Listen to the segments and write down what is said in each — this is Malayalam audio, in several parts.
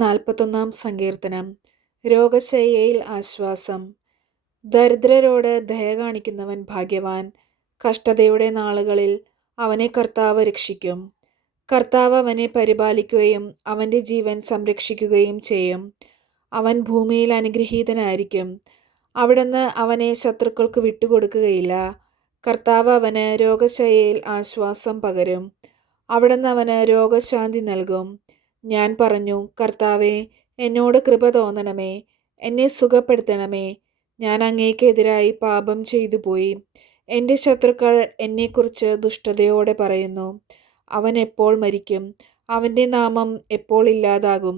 41 സങ്കീർത്തനം. രോഗശയ്യയിൽ ആശ്വാസം. ദരിദ്രരോട് ദയ കാണിക്കുന്നവൻ ഭാഗ്യവാൻ. കഷ്ടതയുടെ നാളുകളിൽ അവനെ കർത്താവ് രക്ഷിക്കും. കർത്താവ് അവനെ പരിപാലിക്കുകയും അവൻ്റെ ജീവൻ സംരക്ഷിക്കുകയും ചെയ്യും. അവൻ ഭൂമിയിൽ അനുഗ്രഹീതനായിരിക്കും. അവിടുന്ന് അവനെ ശത്രുക്കൾക്ക് വിട്ടുകൊടുക്കുകയില്ല. കർത്താവ് അവന് രോഗശയ്യയിൽ ആശ്വാസം പകരും. അവിടുന്ന് അവന് രോഗശാന്തി നൽകും. ഞാൻ പറഞ്ഞു, കർത്താവേ, എന്നോട് കൃപ തോന്നണമേ, എന്നെ സുഖപ്പെടുത്തണമേ. ഞാൻ അങ്ങേക്കെതിരായി പാപം ചെയ്തു പോയി. എൻ്റെ ശത്രുക്കൾ എന്നെക്കുറിച്ച് ദുഷ്ടതയോടെ പറയുന്നു. അവൻ എപ്പോൾ മരിക്കും? അവൻ്റെ നാമം എപ്പോൾ ഇല്ലാതാകും?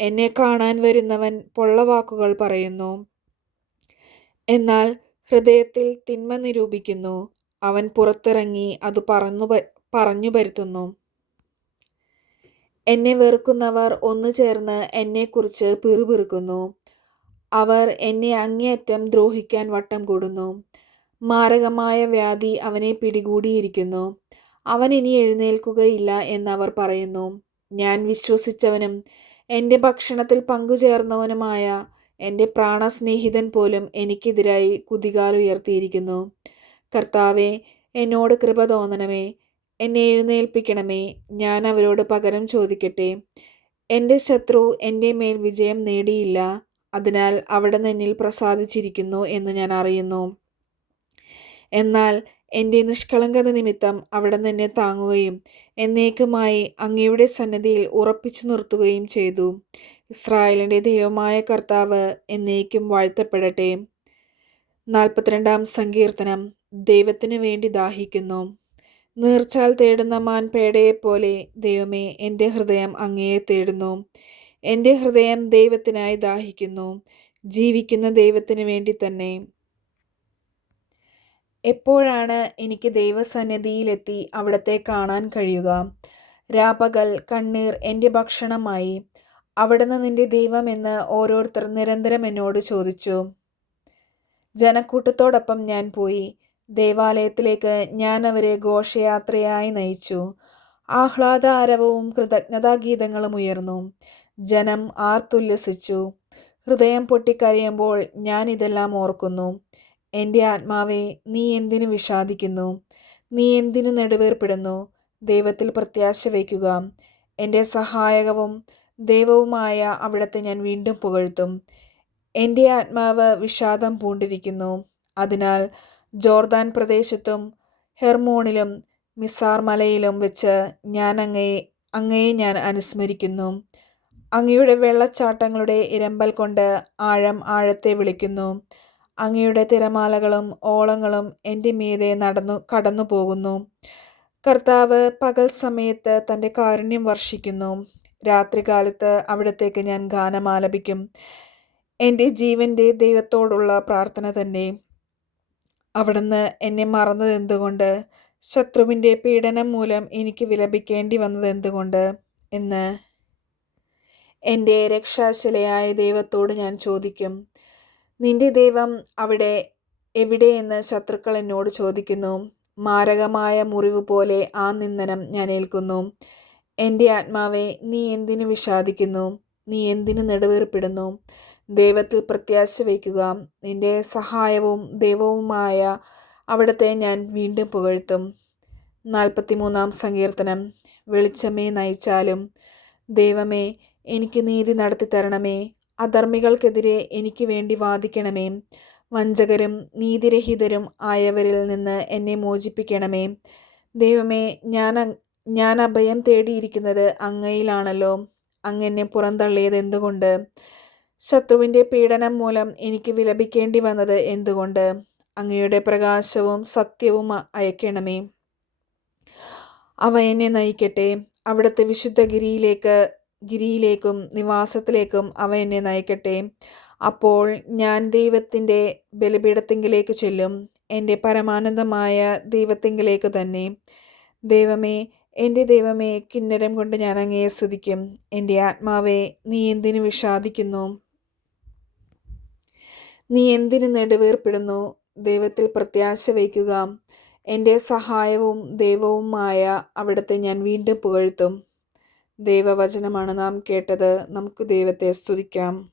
എന്നെ കാണാൻ വരുന്നവൻ പൊള്ളവാക്കുകൾ പറയുന്നു, എന്നാൽ ഹൃദയത്തിൽ തിന്മ നിരൂപിക്കുന്നു. അവൻ പുറത്തിറങ്ങി അത് പറഞ്ഞു പരത്തുന്നു. എന്നെ വെറുക്കുന്നവർ ഒന്നു ചേർന്ന് എന്നെക്കുറിച്ച് പിറുപിറുക്കുന്നു. അവർ എന്നെ അങ്ങേയറ്റം ദ്രോഹിക്കാൻ വട്ടം കൂടുന്നു. മാരകമായ വ്യാധി അവനെ പിടികൂടിയിരിക്കുന്നു. അവൻ ഇനി എഴുന്നേൽക്കുകയില്ല എന്നവർ പറയുന്നു. ഞാൻ വിശ്വസിച്ചവനും എൻ്റെ ഭക്ഷണത്തിൽ പങ്കുചേർന്നവനുമായ എൻ്റെ പ്രാണസ്നേഹിതൻ പോലും എനിക്കെതിരായി കുതികാലുയർത്തിയിരിക്കുന്നു. കർത്താവേ, എന്നോട് കൃപ തോന്നണമേ, എന്നെ എഴുന്നേൽപ്പിക്കണമേ. ഞാൻ അവരോട് പകരം ചോദിക്കട്ടെ. എൻ്റെ ശത്രു എൻ്റെ മേൽ വിജയം നേടിയില്ല. അതിനാൽ അവിടുന്ന് എന്നിൽ പ്രസാദിച്ചിരിക്കുന്നു എന്ന് ഞാൻ അറിയുന്നു. എന്നാൽ എൻ്റെ നിഷ്കളങ്കത നിമിത്തം അവിടുന്ന് എന്നെ താങ്ങുകയും എന്നേക്കുമായി അങ്ങയുടെ സന്നിധിയിൽ ഉറപ്പിച്ചു നിർത്തുകയും ചെയ്തു. ഇസ്രായേലിൻ്റെ ദൈവമായ കർത്താവ് എന്നേക്കും വാഴ്ത്തപ്പെടട്ടെ. 42 സങ്കീർത്തനം. ദൈവത്തിനു വേണ്ടി ദാഹിക്കുന്നു. നീർച്ചാൽ തേടുന്ന മാൻപേടയെപ്പോലെ ദൈവമേ, എൻ്റെ ഹൃദയം അങ്ങയെ തേടുന്നു. എൻ്റെ ഹൃദയം ദൈവത്തിനായി ദാഹിക്കുന്നു, ജീവിക്കുന്ന ദൈവത്തിനു വേണ്ടി തന്നെ. എപ്പോഴാണ് എനിക്ക് ദൈവസന്നിധിയിലെത്തി അവിടത്തെ കാണാൻ കഴിയുക? രാപകൽ കണ്ണീർ എൻ്റെ ഭക്ഷണമായി. അവിടുന്ന് നിന്റെ ദൈവമെന്ന് ഓരോരുത്തർ നിരന്തരം എന്നോട് ചോദിച്ചു. ജനക്കൂട്ടത്തോടൊപ്പം ഞാൻ പോയി. ദേവാലയത്തിലേക്ക് ഞാൻ അവരെ ഘോഷയാത്രയായി നയിച്ചു. ആഹ്ലാദാരവവും കൃതജ്ഞതാഗീതങ്ങളും ഉയർന്നു. ജനം ആർത്തുല്ലസിച്ചു. ഹൃദയം പൊട്ടിക്കരയുമ്പോൾ ഞാൻ ഇതെല്ലാം ഓർക്കുന്നു. എൻ്റെ ആത്മാവേ, നീ എന്തിനു വിഷാദിക്കുന്നു? നീ എന്തിനു നെടുവേർപ്പെടുന്നു? ദൈവത്തിൽ പ്രത്യാശ വയ്ക്കുക. എൻ്റെ സഹായകവും ദൈവവുമായ അവിടുത്തെ ഞാൻ വീണ്ടും പുകഴ്ത്തും. എൻ്റെ ആത്മാവ് വിഷാദം പൂണ്ടിരിക്കുന്നു. അതിനാൽ ജോർദാൻ പ്രദേശത്തും ഹെർമോണിലും മിസാർ മലയിലും വെച്ച് ഞാൻ അങ്ങയെ ഞാൻ അനുസ്മരിക്കുന്നു. അങ്ങയുടെ വെള്ളച്ചാട്ടങ്ങളുടെ ഇരമ്പൽ കൊണ്ട് ആഴം ആഴത്തെ വിളിക്കുന്നു. അങ്ങയുടെ തിരമാലകളും ഓളങ്ങളും എൻ്റെ മീതെ കടന്നു പോകുന്നു. കർത്താവ് പകൽ സമയത്ത് തൻ്റെ കാരുണ്യം വർഷിക്കുന്നു. രാത്രികാലത്ത് അവിടത്തേക്ക് ഞാൻ ഗാനം ആലപിക്കും. എൻ്റെ ജീവൻ്റെ ദൈവത്തോടുള്ള പ്രാർത്ഥന തന്നെ. അവിടുന്ന് എന്നെ മറന്നതെന്തുകൊണ്ട്? ശത്രുവിൻ്റെ പീഡനം മൂലം എനിക്ക് വിലപിക്കേണ്ടി വന്നതെന്തുകൊണ്ട് എന്ന് എൻ്റെ രക്ഷാശിലയായ ദൈവത്തോട് ഞാൻ ചോദിക്കും. നിന്റെ ദൈവം എവിടെയെന്ന് ശത്രുക്കൾ എന്നോട് ചോദിക്കുന്നു. മാരകമായ മുറിവ് പോലെ ആ നിന്ദനം ഞാൻ ഏൽക്കുന്നു. എൻ്റെ ആത്മാവേ, നീ എന്തിനു വിഷാദിക്കുന്നു? നീ എന്തിനു നെടുവേർപ്പെടുന്നു? ദൈവത്തിൽ പ്രത്യാശ വയ്ക്കുക. നിന്റെ സഹായവും ദൈവവുമായ അവിടുത്തെ ഞാൻ വീണ്ടും പുകഴ്ത്തും. 43 സങ്കീർത്തനം. വെളിച്ചമേ നയിച്ചാലും. ദൈവമേ, എനിക്ക് നീതി നടത്തി തരണമേ. അധർമ്മികൾക്കെതിരെ എനിക്ക് വേണ്ടി വാദിക്കണമേ. വഞ്ചകരും നീതിരഹിതരും ആയവരിൽ നിന്ന് എന്നെ മോചിപ്പിക്കണമേ. ദൈവമേ, ഞാൻ അഭയം തേടിയിരിക്കുന്നത് അങ്ങയിലാണല്ലോ. അങ്ങ് എന്നെ പുറന്തള്ളിയത് എന്തുകൊണ്ട്? ശത്രുവിൻ്റെ പീഡനം മൂലം എനിക്ക് വിലപിക്കേണ്ടി വന്നത് എന്തുകൊണ്ട്? അങ്ങയുടെ പ്രകാശവും സത്യവും അയക്കണമേ. അവ എന്നെ നയിക്കട്ടെ. അവിടുത്തെ വിശുദ്ധ ഗിരിയിലേക്കും നിവാസത്തിലേക്കും അവ എന്നെ നയിക്കട്ടെ. അപ്പോൾ ഞാൻ ദൈവത്തിൻ്റെ ബലിപീഠത്തിങ്കിലേക്ക് ചെല്ലും, എൻ്റെ പരമാനന്ദമായ ദൈവത്തിങ്കിലേക്ക് തന്നെ. ദൈവമേ, എൻ്റെ ദൈവമേ, കിന്നരം കൊണ്ട് ഞാൻ അങ്ങയെ സ്തുതിക്കും. എൻ്റെ ആത്മാവേ, നീ എന്തിനു വിഷാദിക്കുന്നു? നീ എന്തിനു നെടുവേർപ്പെടുന്നു? ദൈവത്തിൽ പ്രത്യാശ വയ്ക്കുക. എൻ്റെ സഹായവും ദൈവവുമായ അവിടുത്തെ ഞാൻ വീണ്ടും പുകഴ്ത്തും. ദൈവവചനമാണ് നാം കേട്ടത്. നമുക്ക് ദൈവത്തെ സ്തുതിക്കാം.